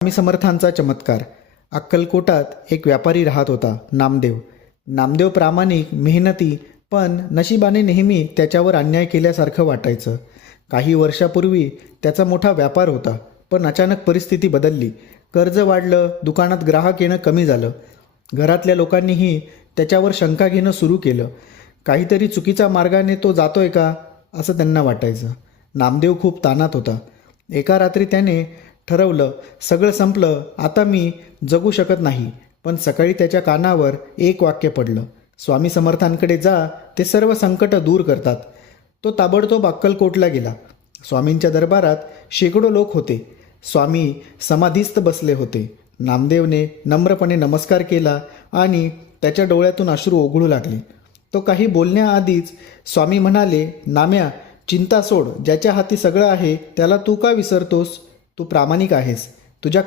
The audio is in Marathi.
स्वामी समर्थांचा चमत्कार. अक्कलकोटात एक व्यापारी राहत होता, नामदेव. नामदेव प्रामाणिक, मेहनती, पण नशिबाने नेहमी त्याच्यावर अन्याय केल्यासारखं वाटायचं. काही वर्षापूर्वी त्याचा मोठा व्यापार होता, पण अचानक परिस्थिती बदलली. कर्ज वाढलं, दुकानात ग्राहक येणं कमी झालं. घरातल्या लोकांनीही त्याच्यावर शंका घेणं सुरू केलं. काहीतरी चुकीच्या मार्गाने तो जातोय का, असं त्यांना वाटायचं. नामदेव खूप ताणात होता. एका रात्री त्याने ठरवलं, सगळं संपलं, आता मी जगू शकत नाही. पण सकाळी त्याच्या कानावर एक वाक्य पडलं, स्वामी समर्थांकडे जा, ते सर्व संकट दूर करतात. तो ताबडतोब अक्कलकोटला गेला. स्वामींच्या दरबारात शेकडो लोक होते. स्वामी समाधीस्थ बसले होते. नामदेवने नम्रपणे नमस्कार केला आणि त्याच्या डोळ्यातून अश्रू ओघळू लागले. तो काही बोलण्याआधीच स्वामी म्हणाले, नाम्या, चिंता सोड. ज्याच्या हाती सगळं आहे त्याला तू का विसरतोस? तू प्रामाणिक आहेस. तुझ्या